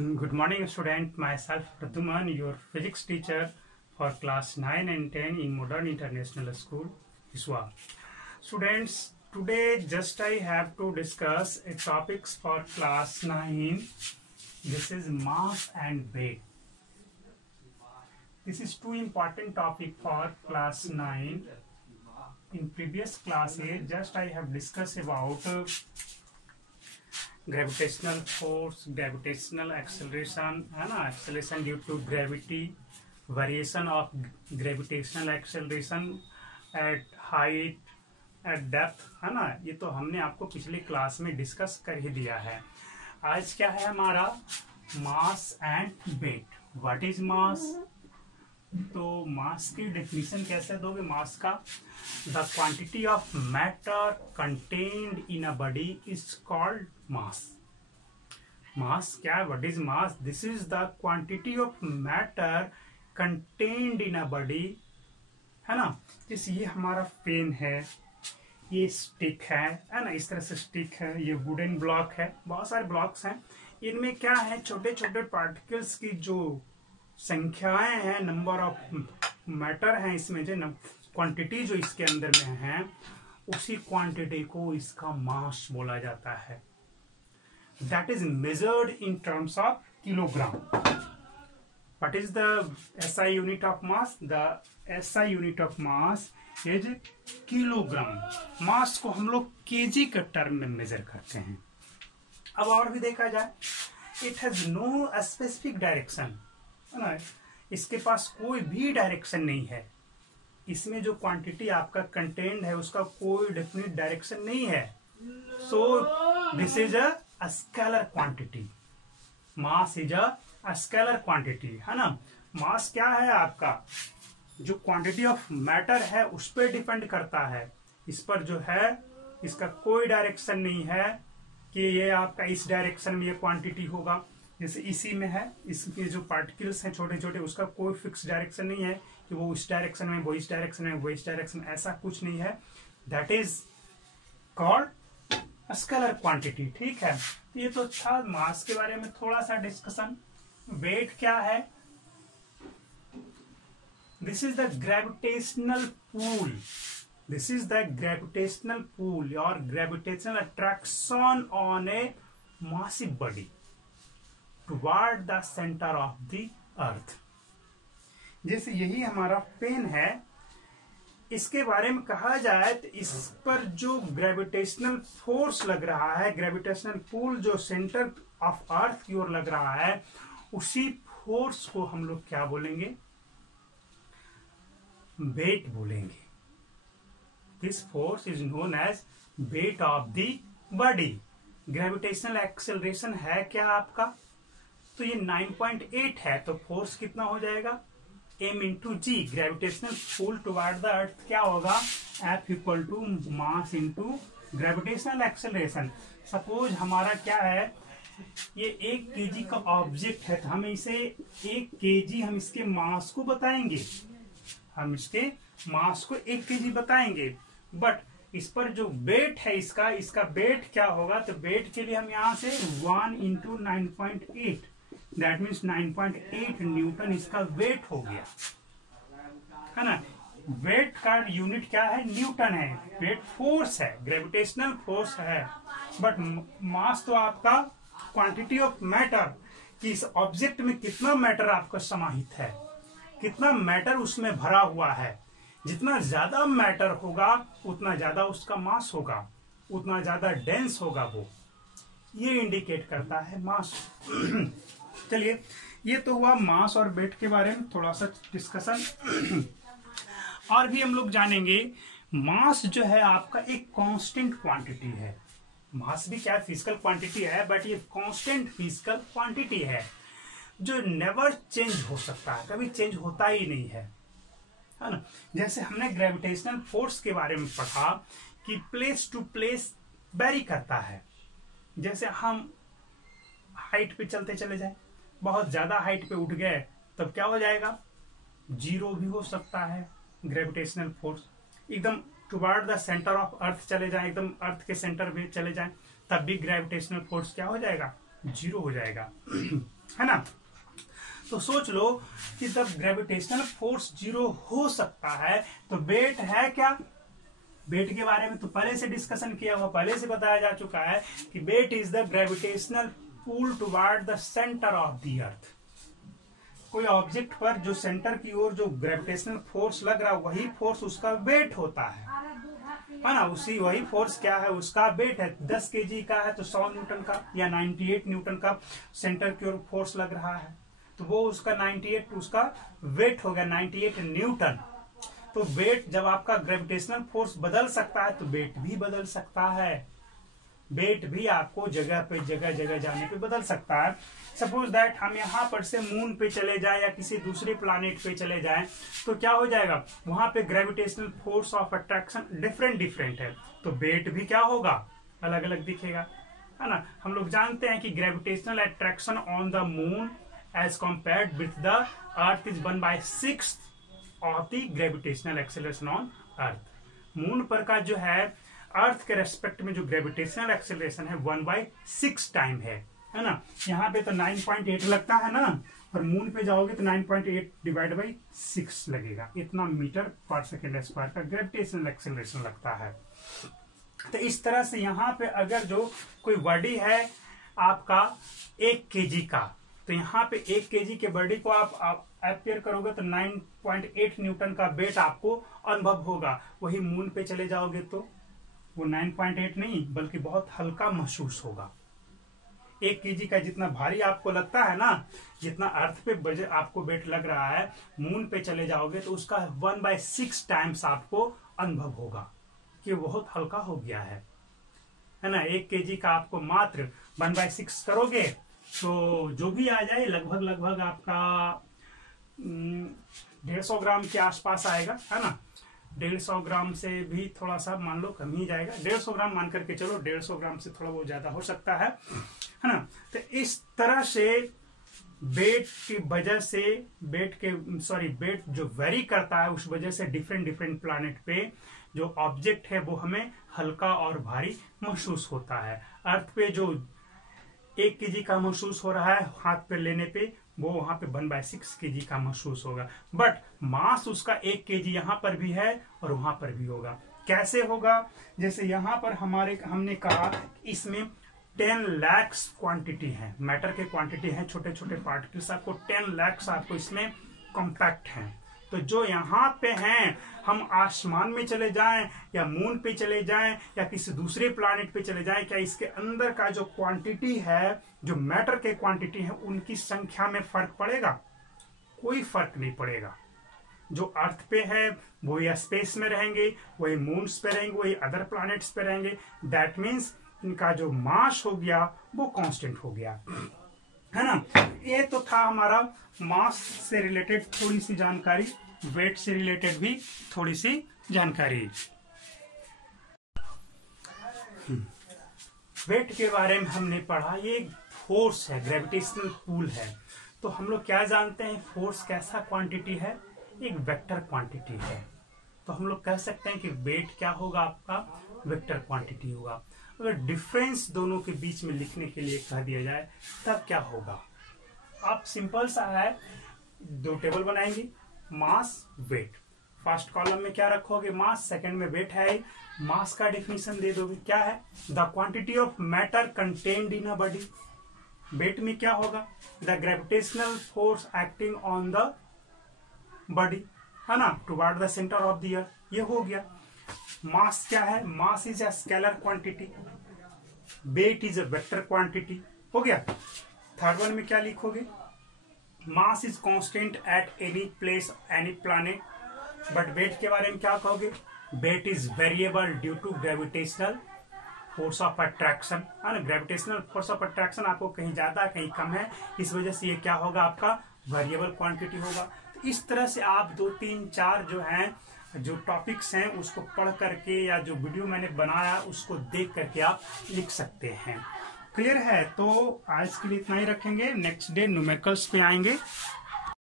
Good morning, student. Myself, Pradyuman, your physics teacher for class 9 and 10 in Modern International School, ISWA. Students, today just I have to discuss a topics for class 9. This is mass and weight. This is two important topic for class 9. In previous classes, just I have discussed about gravitational force, gravitational acceleration है ना, acceleration due to gravity, variation of gravitational acceleration at height, at depth, है ना। ये तो हमने आपको पिछले class में डिस्कस कर ही दिया है। आज क्या है हमारा mass and weight. What is mass? तो मास की डेफिनेशन कैसे दोगे मास का? The quantity of matter contained in a body is called mass. Mass क्या है? What is mass? This is the quantity of matter contained in a body, है ना। जैसे ये हमारा पेन है, ये स्टिक है ना, इस तरह से स्टिक है, ये वुडन ब्लॉक है, बहुत सारे ब्लॉक्स हैं। इनमें क्या है, छोटे छोटे पार्टिकल्स की जो संख्याएं हैं, नंबर ऑफ मैटर हैं इसमें, जो क्वांटिटी जो इसके अंदर में है, उसी क्वांटिटी को इसका मास बोला जाता है। That is measured in terms of kilogram. What is the SI unit of mass? The SI unit of mass is kilogram. Mass को हम लोग केजी के टर्म में मेजर करते हैं। अब और भी देखा जाए, it has no specific direction, है ना। इसके पास कोई भी डायरेक्शन नहीं है। इसमें जो क्वांटिटी आपका कंटेंट है उसका कोई डेफिनेट डायरेक्शन नहीं है। So this is a scalar quantity. Mass is a scalar quantity, है ना। मास क्या है आपका? जो क्वांटिटी ऑफ मैटर है उस पर डिपेंड करता है। इस पर जो है इसका कोई डायरेक्शन नहीं है कि ये आपका इस डायरेक्शन में ये क्वांटिटी होगा। जैसे इसी में है, इसके जो पार्टिकल्स हैं छोटे छोटे, उसका कोई फिक्स डायरेक्शन नहीं है कि वो इस डायरेक्शन में, वो इस डायरेक्शन में, वो इस डायरेक्शन में, ऐसा कुछ नहीं है। That is called scalar quantity. ठीक है, तो ये तो था मास के बारे में थोड़ा सा डिस्कशन। वेट क्या है? This is the gravitational pull. This is the gravitational pull और gravitational attraction on a massive body toward the centre of the earth. जैसे यही हमारा पेन है, इसके बारे में कहा जाए तो इस पर जो ग्रेविटेशनल फोर्स लग रहा है, ग्रेविटेशनल पुल जो सेंटर ऑफ अर्थ की ओर लग रहा है, उसी फोर्स को हम लोग क्या बोलेंगे? वेट बोलेंगे। This force is known as weight of the body. Gravitational acceleration है क्या आपका? तो ये 9.8 है, तो फोर्स कितना हो जाएगा? m into G. Gravitational pull toward the earth क्या होगा? F equal to mass into gravitational acceleration. Suppose हमारा क्या है, ये 1 kg का ऑब्जेक्ट है, तो हम इसे 1 kg हम इसके मास को बताएंगे। हम इसके मास को 1 kg बताएंगे, बट इस पर जो वेट है इसका वेट क्या होगा? तो वेट के लिए हम यहाँ से 1 इंटू 9.8, दैट मीन्स 9.8 न्यूटन इसका वेट हो गया, है ना। वेट का यूनिट क्या है? न्यूटन है। वेट फोर्स है, ग्रेविटेशनल फोर्स है, बट मास तो आपका क्वांटिटी ऑफ मैटर कि इस ऑब्जेक्ट में कितना मैटर आपका समाहित है, कितना मैटर उसमें भरा हुआ है। जितना ज्यादा मैटर होगा उतना ज्यादा उसका मास होगा, उतना ज्यादा डेंस होगा वो। ये इंडिकेट करता है मास। चलिए, ये तो हुआ मास और वेट के बारे में थोड़ा सा डिस्कशन। और भी हम लोग जानेंगे, मास जो है आपका एक कांस्टेंट क्वांटिटी है। मास भी क्या फिजिकल क्वांटिटी है, बट ये कांस्टेंट फिजिकल क्वांटिटी है जो नेवर चेंज हो सकता है, कभी चेंज होता ही नहीं है ना। जैसे हमने ग्रेविटेशनल फोर्स के बारे में पढ़ा कि प्लेस टू प्लेस वेरी करता है। जैसे हम हाइट पे चलते चले जाए, बहुत ज्यादा हाइट पे उठ गए, तब क्या हो जाएगा? 0 भी हो सकता है ग्रेविटेशनल फोर्स। एकदम toward the centre of earth चले जाए, एकदम अर्थ के सेंटर पे चले जाए, तब भी ग्रेविटेशनल फोर्स क्या हो जाएगा? 0 हो जाएगा। है ना। तो सोच लो कि जब ग्रेविटेशनल फोर्स 0 हो सकता है तो वेट है क्या। वेट के बारे में तो पहले से डिस्कशन किया हुआ, पहले से बताया जा चुका है कि weight is the gravitational pull toward the centre of the earth. कोई ऑब्जेक्ट पर जो सेंटर की ओर जो ग्रेविटेशनल फोर्स लग रहा है वही फोर्स उसका वेट होता है ना। उसी वही फोर्स क्या है, उसका वेट है। 10 केजी का है तो 100 न्यूटन का या 98 न्यूटन का सेंटर की ओर फोर्स लग रहा है, तो वो उसका 98 उसका वेट हो गया 98 न्यूटन। तो वेट जब आपका ग्रेविटेशनल फोर्स बदल सकता है तो वेट भी बदल सकता है। वेट भी आपको जगह पे जगह जगह जाने पे बदल सकता है। सपोज दैट हम यहाँ पर से मून पे चले जाए या किसी दूसरे प्लानेट पे चले जाएं तो क्या हो जाएगा, वहां पे gravitational force of attraction different है, तो वेट भी क्या होगा, अलग अलग दिखेगा, है ना। हम लोग जानते हैं कि gravitational attraction on the moon as compared with the earth is 1/6 of the gravitational acceleration on earth. Moon पर का जो है अर्थ के रेस्पेक्ट में जो ग्रेविटेशनल एक्सेलरेशन है 1/6 टाइम है ना। यहाँ पे तो 9.8 लगता है ना, और मून पे जाओगे तो 9.8 डिवाइड बाई 6 लगेगा। इतना मीटर पर सेकेंड स्क्वायर का ग्रेविटेशनल एक्सेलरेशन लगता है। तो इस तरह से यहाँ पे अगर जो कोई बॉडी है आपका 1 kg का, तो यहाँ पे 1 kg के बॉडी को आप अपेयर करोगे तो 9.8 न्यूटन का वेट आपको अनुभव होगा। वही मून पे चले जाओगे तो वो 9.8 नहीं बल्कि बहुत हल्का महसूस होगा। 1 kg का जितना भारी आपको लगता है ना, जितना अर्थ पे आपको वेट लग रहा है, मून पे चले जाओगे तो उसका 1/6 टाइम्स आपको अनुभव होगा कि बहुत हल्का हो गया है ना। 1 kg का आपको मात्र 1/6 करोगे तो जो भी आ जाए लगभग आपका 150 ग्राम के आसपास आएगा, है ना। 150 ग्राम से भी थोड़ा सा मान लो कम ही जाएगा, 150 ग्राम मान करके चलो, 150 ग्राम से थोड़ा बहुत ज्यादा हो सकता है ना। तो इस तरह से वेट की वजह से वेट जो वेरी करता है उस वजह से डिफरेंट प्लैनेट पे जो ऑब्जेक्ट है वो हमें हल्का और भारी महसूस होता है। अर्थ पे जो 1 kg का महसूस हो रहा है हाथ पे लेने पे, वो वहां पे 1/6 kg का महसूस होगा। बट मास उसका 1 kg यहाँ पर भी है और वहां पर भी होगा। कैसे होगा, जैसे यहाँ पर हमने कहा इसमें 10 लाख क्वांटिटी है, मैटर के क्वांटिटी है, छोटे छोटे पार्टिकल्स आपको 10 लाख आपको इसमें कॉम्पैक्ट है। तो जो यहाँ पे हैं, हम आसमान में चले जाएं या मून पे चले जाएं या किसी दूसरे प्लैनेट पे चले जाएं, क्या इसके अंदर का जो क्वांटिटी है, जो मैटर के क्वांटिटी है, उनकी संख्या में फर्क पड़ेगा? कोई फर्क नहीं पड़ेगा। जो अर्थ पे है वो या स्पेस में रहेंगे, वही मून्स पे रहेंगे, वही अदर प्लैनेट्स पे रहेंगे। दैट मीन्स इनका जो मास हो गया वो कांस्टेंट हो गया, है ना। ये तो था हमारा मास से रिलेटेड थोड़ी सी जानकारी, वेट से रिलेटेड भी थोड़ी सी जानकारी। वेट के बारे में हमने पढ़ा, ये फोर्स है, ग्रेविटेशनल पुल है। तो हम लोग क्या जानते हैं, फोर्स कैसा क्वांटिटी है, एक वेक्टर क्वांटिटी है। तो हम लोग कह सकते हैं कि वेट क्या होगा, आपका वेक्टर क्वांटिटी होगा। अगर डिफरेंस दोनों के बीच में लिखने के लिए कह दिया जाए तब क्या होगा, आप सिंपल सा है, 2 टेबल बनाएंगे, मास वेट। फर्स्ट कॉलम में क्या रखोगे, मास, सेकंड में वेट है। मास का डिफिनेशन दे दोगे, क्या है, the quantity of matter contained in a body. Weight में क्या होगा, the gravitational force acting on the body, है ना, toward the centre of the earth. ये हो गया। मास क्या है, mass is a scalar quantity, weight is a vector quantity, हो गया। थर्ड वन में क्या लिखोगे, mass is constant at any place any planet, but weight के बारे में क्या कहोगे, wait is variable due to gravitational force of attraction, है ना। ग्रेविटेशनल फोर्स ऑफ अट्रैक्शन आपको कहीं ज्यादा कहीं कम है, इस वजह से ये क्या होगा, आपका वेरिएबल क्वांटिटी होगा। तो इस तरह से आप 2, 3, 4 जो हैं, जो टॉपिक्स हैं उसको पढ़ करके या जो वीडियो मैंने बनाया उसको देख करके आप लिख सकते हैं। क्लियर है? तो आज के लिए इतना ही रखेंगे, नेक्स्ट डे न्यूमेरिकल्स पे आएंगे।